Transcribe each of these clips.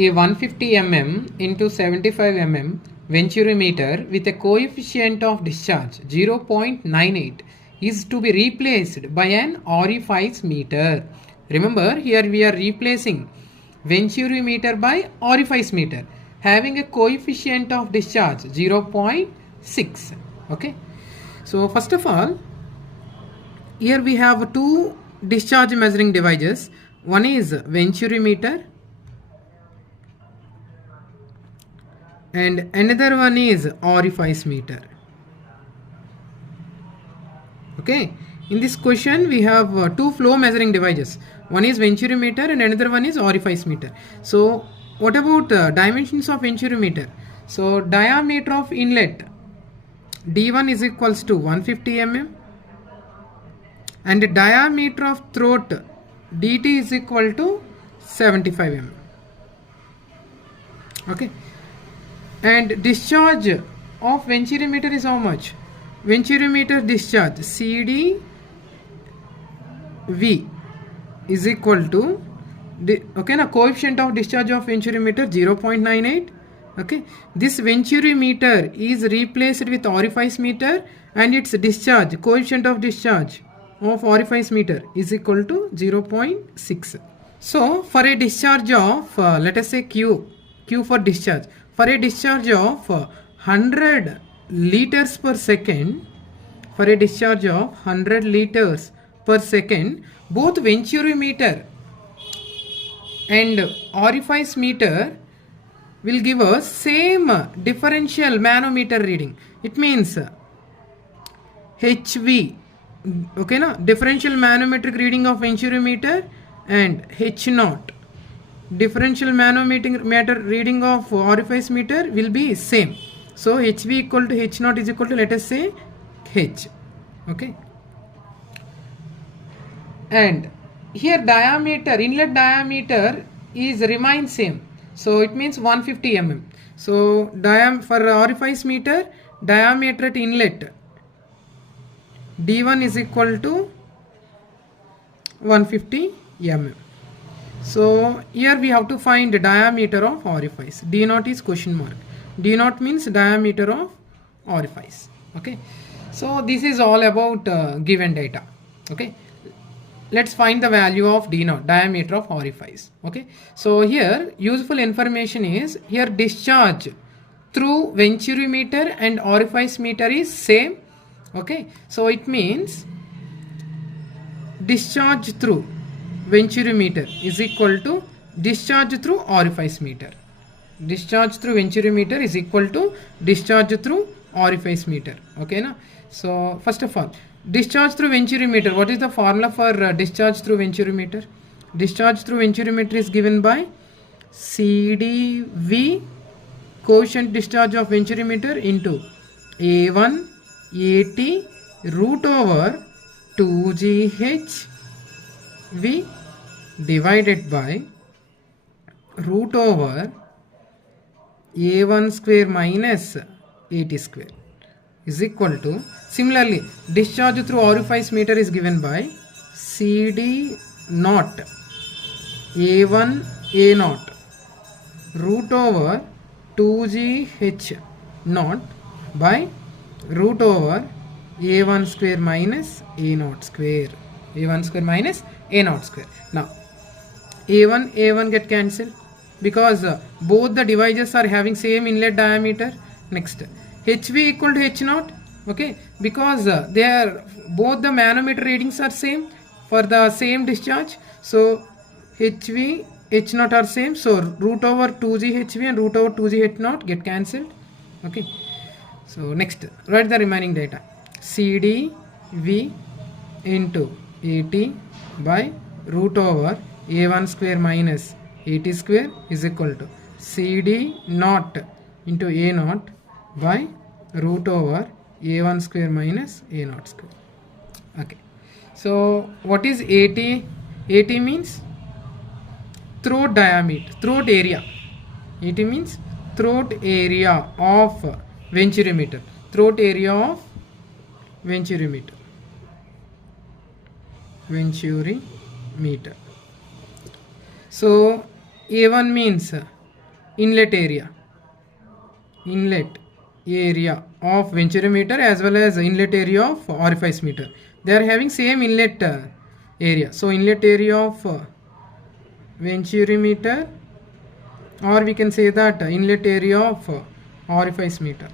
A 150 mm into 75 mm Venturi meter with a coefficient of discharge 0.98 is to be replaced by an orifice meter. Remember, here we are replacing Venturi meter by orifice meter having a coefficient of discharge 0.6. Okay, so first of all, here we have two discharge measuring devices. One is Venturi meter and another one is orifice meter. Okay, in this question we have two flow measuring devices. One is Venturi meter and another one is orifice meter. So what about dimensions of Venturi meter? So diameter of inlet D1 is equals to 150 mm and diameter of throat DT is equal to 75 mm. Okay, and discharge of Venturi meter is how much? Venturi meter discharge CD V is equal to okay na, coefficient of discharge of Venturi meter 0.98. okay, this Venturi meter is replaced with orifice meter and its discharge coefficient of discharge of orifice meter is equal to 0.6. so for a discharge of let us say Q for discharge, for a discharge of 100 liters per second, for a discharge of 100 liters per second, both Venturi meter and orifice meter will give us same differential manometer reading. It means HV, okay na, differential manometric reading of Venturi meter and H0 differential manometer reading of orifice meter will be same. So HV equal to H0 is equal to, let us say, H. Okay, and here diameter, inlet diameter is remain same, so it means 150 mm. So for orifice meter, diameter at inlet D1 is equal to 150 mm. So here we have to find the diameter of orifice. D0 is question mark. D0 means diameter of orifice. Okay, so this is all about given data. Okay, let's find the value of D0, diameter of orifice. Okay, so here useful information is, here discharge through Venturi meter and orifice meter is same. Okay, so it means discharge through Venturi meter is equal to discharge through orifice meter. Discharge through Venturi meter is equal to discharge through orifice meter. Okay na? So first of all, discharge through Venturi meter, what is the formula for discharge through Venturi meter? Discharge through Venturi meter is given by CDV, coefficient discharge of Venturi meter, into A1 AT root over 2GH V divided by root over A1 square minus AT square is equal to, similarly discharge through orifice meter is given by CD naught A1 A naught root over 2GH naught by root over A1 square minus A naught square. A1 square minus A naught square. Now A1 get cancelled because both the devices are having same inlet diameter. Next, HV equal to H0. Okay, because they are both the manometer readings are same for the same discharge. So HV H0 are same. So root over 2GHV and root over 2GH0 get cancelled. Okay, so next write the remaining data. CDV into AT by root over A1 square minus AT square is equal to CD naught into A naught by root over A1 square minus A naught square. Okay, so what is AT? AT means throat diameter, throat area. AT means throat area of Venturi meter, throat area of Venturi meter. Venturi meter. So A1 means inlet area of Venturi meter as well as inlet area of orifice meter. They are having same inlet area. So inlet area of Venturi meter, or we can say that inlet area of orifice meter.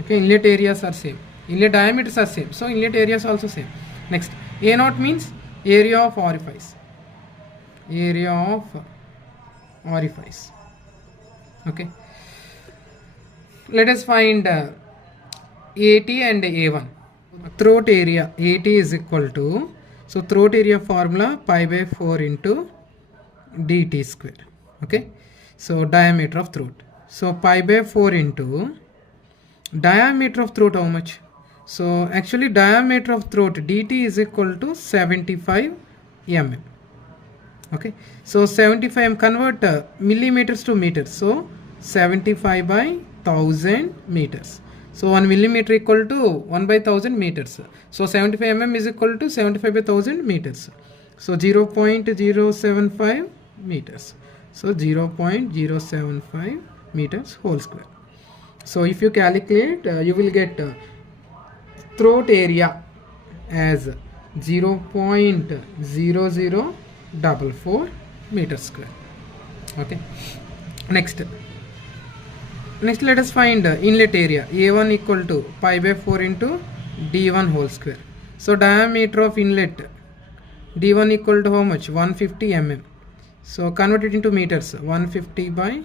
Okay, inlet areas are same, inlet diameters are same, so inlet areas also same. Next, A naught means area of orifice. Okay, let us find AT and A1. Throat area AT is equal to, so throat area formula pi by 4 into dt square. Okay, so diameter of throat, so pi by 4 into diameter of throat, how much? So actually diameter of throat dt is equal to 75 mm. Okay, so 75 m, convert millimeters to meters, so 75 by 1000 meters. So 1 millimeter equal to 1 by 1000 meters. So 75 mm is equal to 75 by 1000 meters. So 0.075 meters. So 0.075 meters whole square. So if you calculate, you will get throat area as 0.0044 meters square. Okay. Next let us find inlet area. A1 equal to pi by 4 into d1 whole square. So diameter of inlet d1 equal to how much? 150 mm. So convert it into meters. 150 by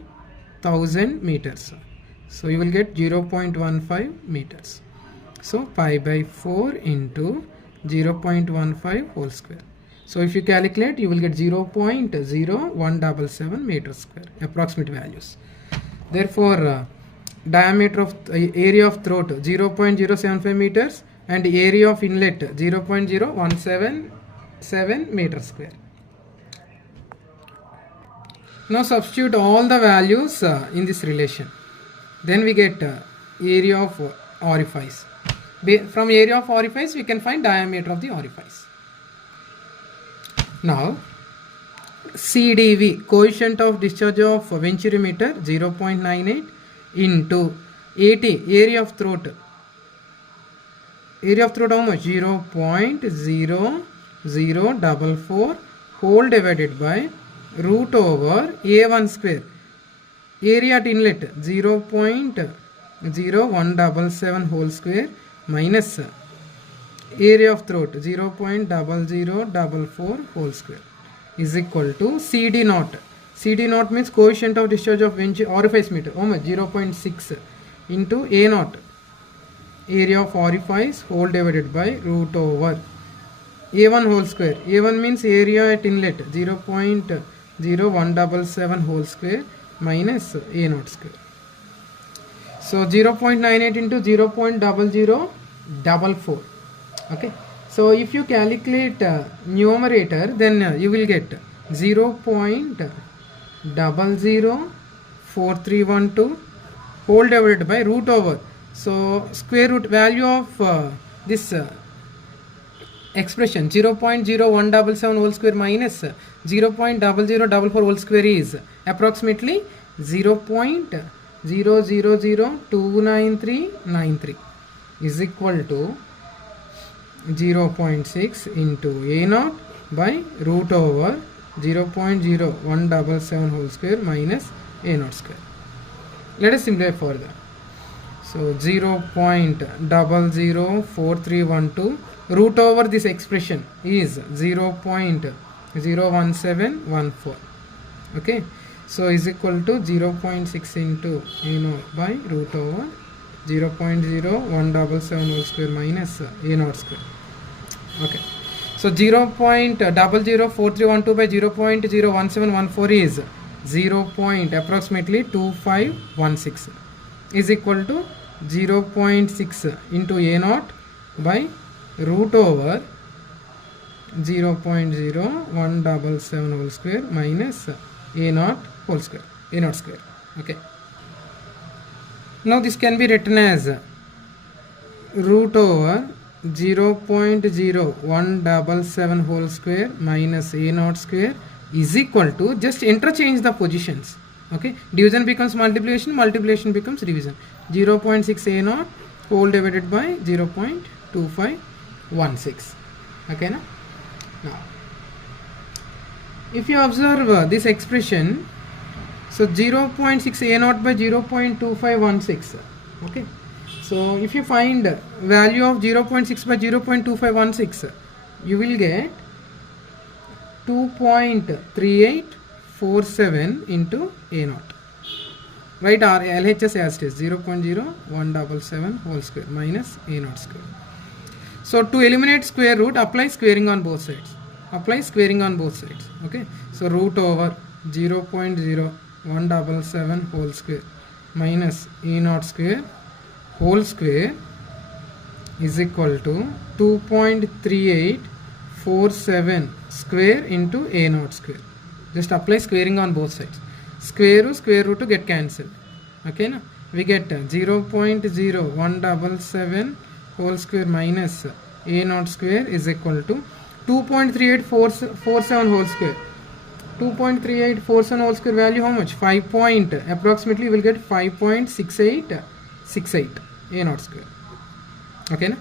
1000 meters. So you will get 0.15 meters. So pi by 4 into 0.15 whole square. So if you calculate, you will get 0.0177 meters square, approximate values. Therefore, diameter of area of throat 0.075 meters and area of inlet 0.0177 meters square. Now substitute all the values in this relation. Then we get area of orifice. From area of orifice, we can find diameter of the orifice. Now, CDV, coefficient of discharge of Venturi meter 0.98 into AT, area of throat. Area of throat how much? 0.0044 whole divided by root over A1 square. Area at inlet 0.0177 whole square minus area of throat 0.0044 whole square is equal to CD naught. CD naught means coefficient of discharge of orifice meter, 0.6 into A naught, area of orifice whole divided by root over A1 whole square. A1 means area at inlet 0.0177 whole square minus A naught square. So 0.98 into 0.0044. Okay. So if you calculate numerator, then you will get 0.004312 whole divided by root over. So square root value of this expression 0.0177 whole square minus 0.0044 whole square is approximately 0.000029393 is equal to 0.6 into A naught by root over 0.0177 whole square minus A naught square. Let us simplify further. So 0.004312 root over this expression is 0.01714. Okay, so is equal to 0.6 into A naught by root over 0.0177 whole square minus A naught square. Okay, so 0.004312 by 0.01714 is 0. Approximately 2516 is equal to 0.6 into A naught by root over 0.0177 whole square minus A naught whole square, A naught square. Okay. Now this can be written as root over 0.0177 whole square minus A naught square is equal to, just interchange the positions. Okay, division becomes multiplication, multiplication becomes division. 0.6 A naught whole divided by 0.2516. Okay, now if you observe this expression, so 0.6 A naught by 0.2516. Okay, so if you find value of 0.6 by 0.2516, you will get 2.3847 into A naught. Write our LHS as it is, 0.0177 whole square minus A naught square. So to eliminate square root, apply squaring on both sides. Apply squaring on both sides. Okay, so root over 0.0177 whole square minus A naught square whole square is equal to 2.3847 square into A naught square. Just apply squaring on both sides. Square root to get cancelled. Okay, now we get 0.0177 whole square minus A naught square is equal to 2.3847 whole square. 2.3847 whole square value how much? 5 point, approximately will get 5.6868 A naught square. Okay,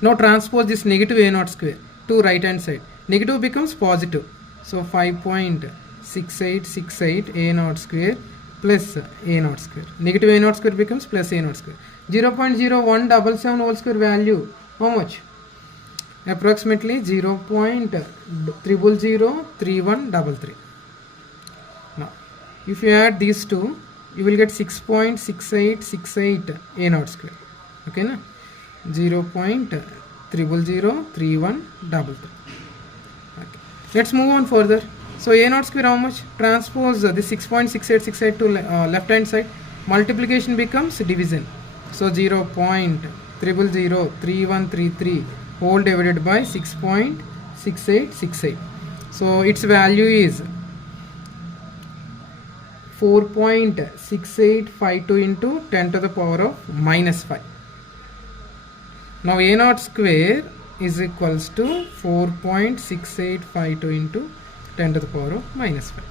now transpose this negative A naught square to right hand side. Negative becomes positive, so 5.6868 A naught square plus A naught square. Negative A naught square becomes plus A naught square. 0.0177 whole square value how much? Approximately 0.0003133. Now if you add these two, you will get 6.6868 A naught square. Okay, na? 0.0003133. Okay. Let's move on further. So A naught square how much? Transpose this 6.6868 to left hand side. Multiplication becomes division. So 0.0003133 whole divided by 6.6868. So its value is 4.6852 into 10 to the power of minus 5. Now A naught square is equals to 4.6852 into 10 to the power of minus 5.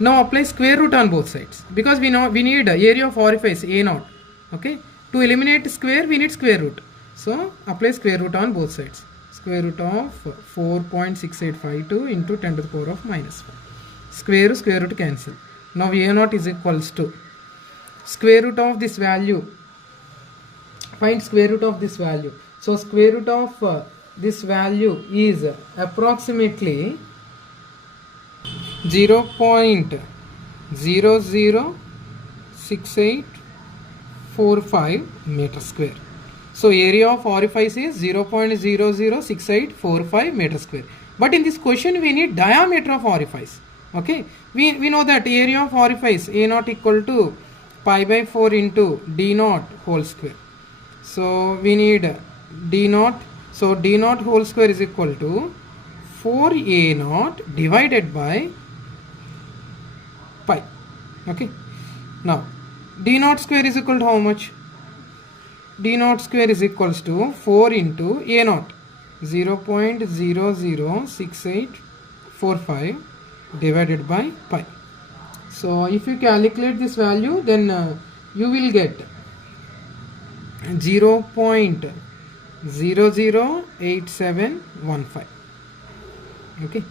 Now apply square root on both sides, because we need area of orifice A naught. Okay, to eliminate square we need square root. So apply square root on both sides. Square root of 4.6852 into 10 to the power of minus 5. Square root cancel. Now A naught is equals to square root of this value. Find square root of this value. So square root of this value is approximately 0.006845 meter square. So area of orifice is 0.006845 meter square. But in this question we need diameter of orifice. Okay, we know that area of orifice A naught equal to pi by 4 into D naught whole square. So we need D naught. So D naught whole square is equal to 4A naught divided by pi. Okay, now D naught square is equal to how much? D naught square is equals to 4 into A naught, 0.006845 divided by pi. So if you calculate this value, then you will get 0.008715. Okay,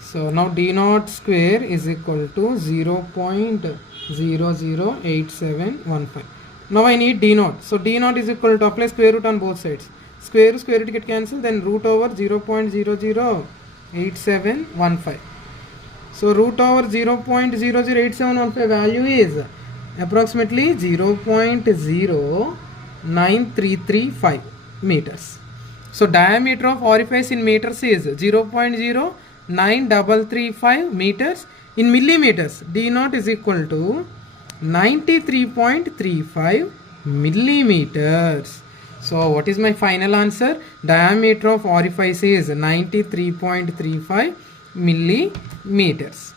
so now D naught square is equal to 0.008715. Now I need D naught. So D naught is equal to, apply square root on both sides. Square root get cancelled, then root over 0.008715. So root over 0.008715 value is approximately 0.09335 meters. So diameter of orifice in meters is 0.09335 meters. In millimeters, D naught is equal to 93.35 millimeters. So what is my final answer? Diameter of orifice is 93.35 millimeters.